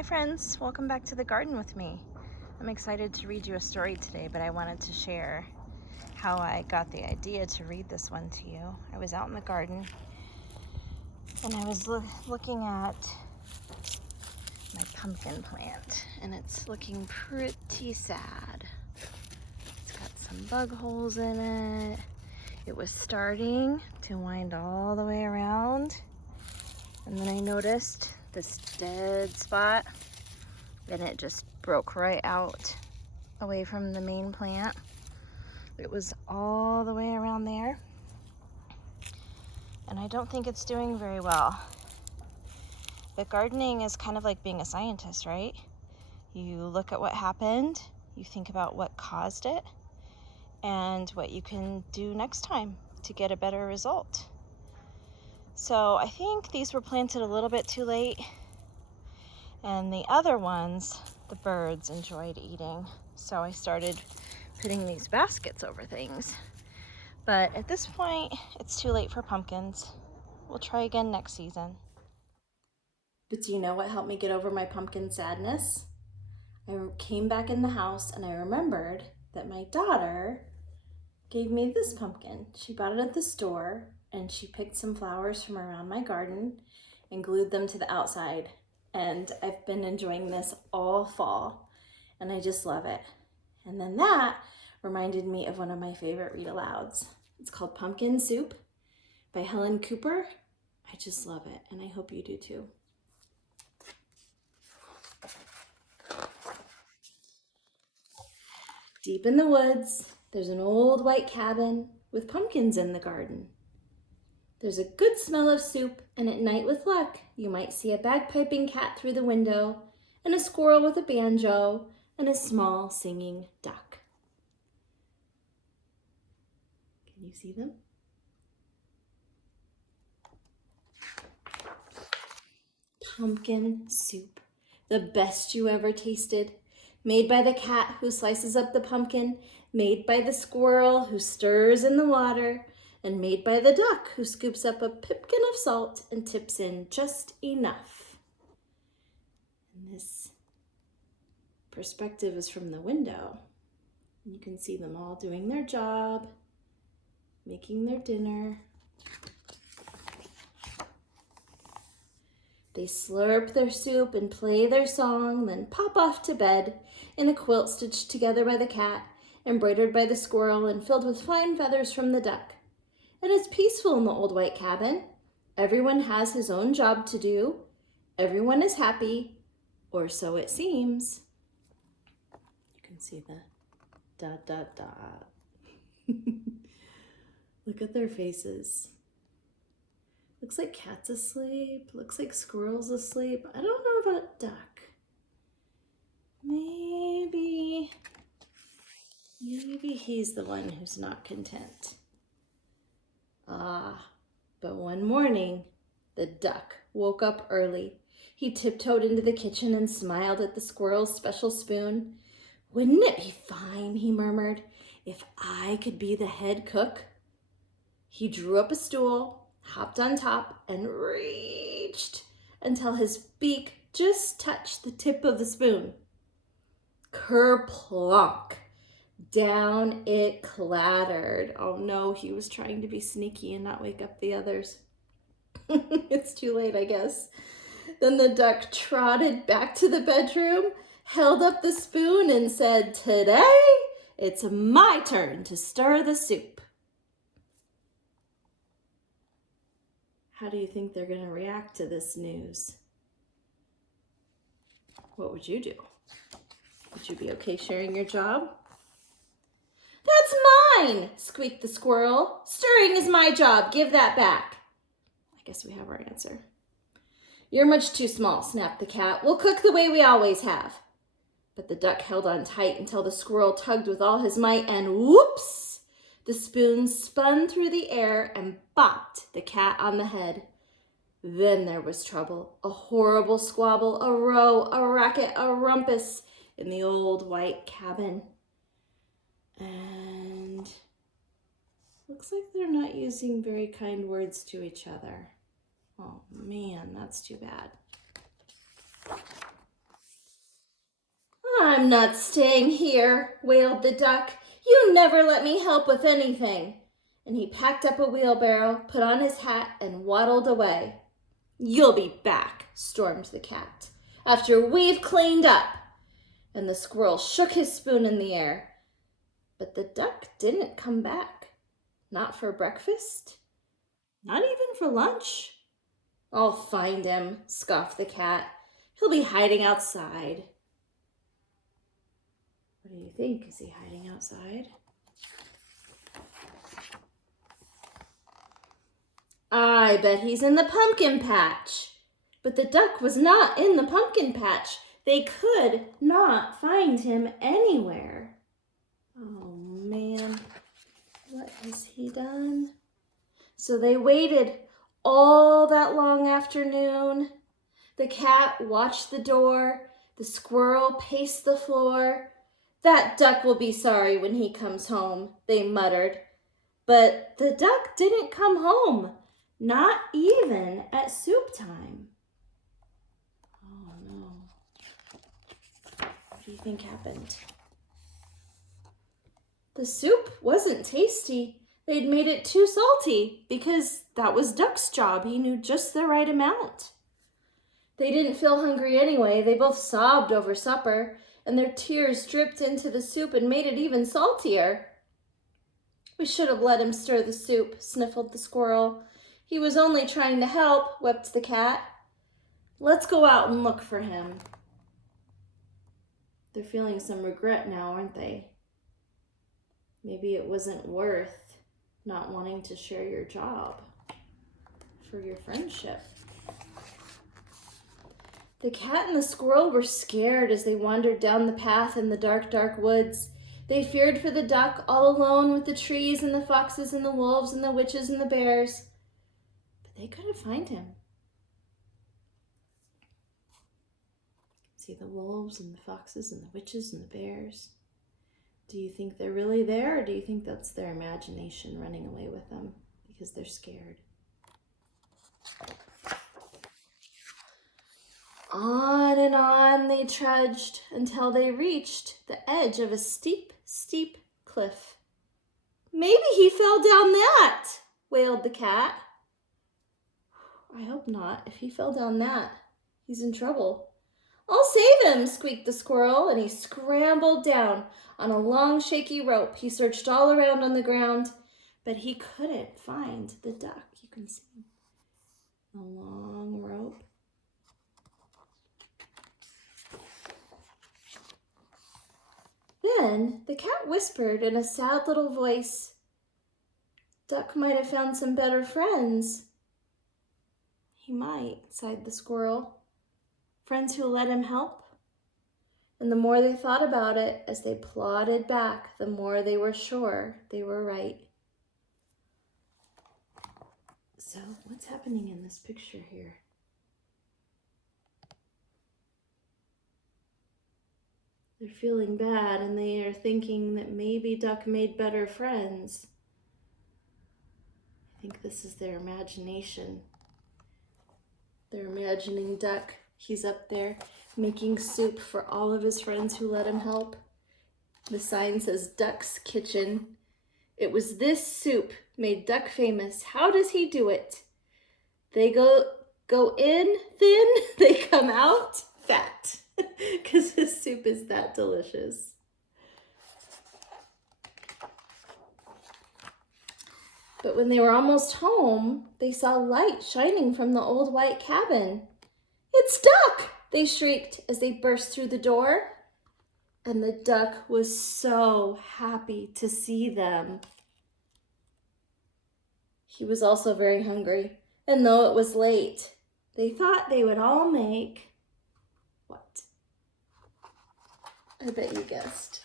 Hi friends, welcome back to the garden with me. I'm excited to read you a story today, but I wanted to share how I got the idea to read this one to you. I was out in the garden and I was looking at my pumpkin plant and it's looking pretty sad. It's got some bug holes in it. It was starting to wind all the way around, and then I noticed this dead spot and it just broke right out away from the main plant. It was all the way around there, and I don't think it's doing very well. But gardening is kind of like being a scientist, right? You look at what happened, you think about what caused it, and what you can do next time to get a better result. So I think these were planted a little bit too late, and the other ones, the birds enjoyed eating. So I started putting these baskets over things. But at this point, it's too late for pumpkins. We'll try again next season. But do you know what helped me get over my pumpkin sadness? I came back in the house and I remembered that my daughter gave me this pumpkin. She bought it at the store and she picked some flowers from around my garden and glued them to the outside. And I've been enjoying this all fall and I just love it. And then that reminded me of one of my favorite read alouds. It's called Pumpkin Soup by Helen Cooper. I just love it and I hope you do too. Deep in the woods, there's an old white cabin with pumpkins in the garden. There's a good smell of soup, and at night with luck, you might see a bagpiping cat through the window, and a squirrel with a banjo, and a small singing duck. Can you see them? Pumpkin soup, the best you ever tasted. Made by the cat who slices up the pumpkin, made by the squirrel who stirs in the water, and made by the duck who scoops up a pipkin of salt and tips in just enough. And this perspective is from the window. You can see them all doing their job, making their dinner. They slurp their soup and play their song, then pop off to bed in a quilt stitched together by the cat, embroidered by the squirrel, and filled with fine feathers from the duck. And it's peaceful in the old white cabin. Everyone has his own job to do. Everyone is happy, or so it seems. You can see the dot, dot, dot. Look at their faces. Looks like cat's asleep. Looks like squirrel's asleep. I don't know about duck. Maybe he's the one who's not content. But one morning, the duck woke up early. He tiptoed into the kitchen and smiled at the squirrel's special spoon. "Wouldn't it be fine," he murmured, "if I could be the head cook?" He drew up a stool, hopped on top, and reached until his beak just touched the tip of the spoon. Kerplunk! Down it clattered. Oh no, he was trying to be sneaky and not wake up the others. It's too late, I guess. Then the duck trotted back to the bedroom, held up the spoon, and said, "Today, it's my turn to stir the soup." How do you think they're going to react to this news? What would you do? Would you be okay sharing your job? "That's mine," squeaked the squirrel. "Stirring is my job. Give that back." I guess we have our answer. "You're much too small," snapped the cat. "We'll cook the way we always have." But the duck held on tight until the squirrel tugged with all his might, and whoops! The spoon spun through the air and bopped the cat on the head. Then there was trouble, a horrible squabble, a row, a racket, a rumpus in the old white cabin. And looks like they're not using very kind words to each other. Oh man, that's too bad. I'm not staying here, wailed the duck. You never let me help with anything. And he packed up a wheelbarrow, put on his hat, and waddled away. You'll be back, stormed the cat, after we've cleaned up. And the squirrel shook his spoon in the air. But the duck didn't come back. Not for breakfast, not even for lunch. I'll find him, scoffed the cat. He'll be hiding outside. What do you think? Is he hiding outside? I bet he's in the pumpkin patch. But the duck was not in the pumpkin patch. They could not find him anywhere. Oh man, what has he done? So they waited all that long afternoon. The cat watched the door. The squirrel paced the floor. That duck will be sorry when he comes home, they muttered. But the duck didn't come home, not even at soup time. Oh no. What do you think happened? The soup wasn't tasty. They'd made it too salty because that was Duck's job. He knew just the right amount. They didn't feel hungry anyway. They both sobbed over supper, and their tears dripped into the soup and made it even saltier. We should have let him stir the soup, sniffled the squirrel. He was only trying to help, wept the cat. Let's go out and look for him. They're feeling some regret now, aren't they? Maybe it wasn't worth not wanting to share your job for your friendship. The cat and the squirrel were scared as they wandered down the path in the dark, dark woods. They feared for the duck, all alone with the trees and the foxes and the wolves and the witches and the bears. But they couldn't find him. See the wolves and the foxes and the witches and the bears. Do you think they're really there, or do you think that's their imagination running away with them because they're scared? On and on they trudged until they reached the edge of a steep, steep cliff. Maybe he fell down that, wailed the cat. I hope not. If he fell down that, he's in trouble. I'll save him, squeaked the squirrel, and he scrambled down on a long, shaky rope. He searched all around on the ground, but he couldn't find the duck. You can see the long rope. Then the cat whispered in a sad little voice, Duck might have found some better friends. He might, sighed the squirrel. Friends who'll let him help. And the more they thought about it as they plodded back, the more they were sure they were right. So what's happening in this picture here? They're feeling bad and they are thinking that maybe Duck made better friends. I think this is their imagination. They're imagining Duck. He's up there making soup for all of his friends who let him help. The sign says Duck's Kitchen. It was this soup made Duck famous. How does he do it? They go in thin, they come out fat. Because his soup is that delicious. But when they were almost home, they saw light shining from the old white cabin. It's Duck, they shrieked as they burst through the door. And the duck was so happy to see them. He was also very hungry, and though it was late, they thought they would all make what? I bet you guessed.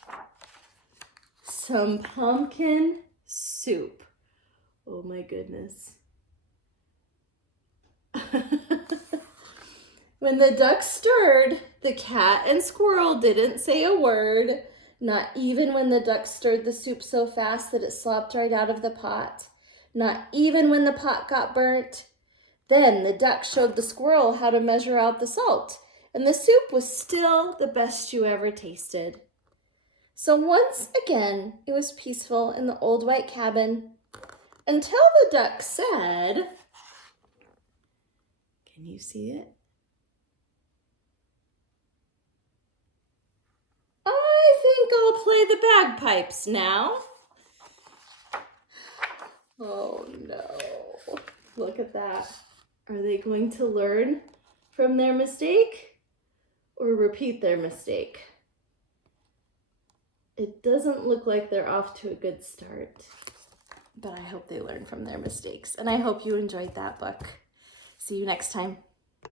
Some pumpkin soup. Oh my goodness. When the duck stirred, the cat and squirrel didn't say a word, not even when the duck stirred the soup so fast that it slopped right out of the pot, not even when the pot got burnt. Then the duck showed the squirrel how to measure out the salt, and the soup was still the best you ever tasted. So once again, it was peaceful in the old white cabin until the duck said, can you see it? I think I'll play the bagpipes now. Oh no, look at that. Are they going to learn from their mistake or repeat their mistake? It doesn't look like they're off to a good start, but I hope they learn from their mistakes. And I hope you enjoyed that book. See you next time.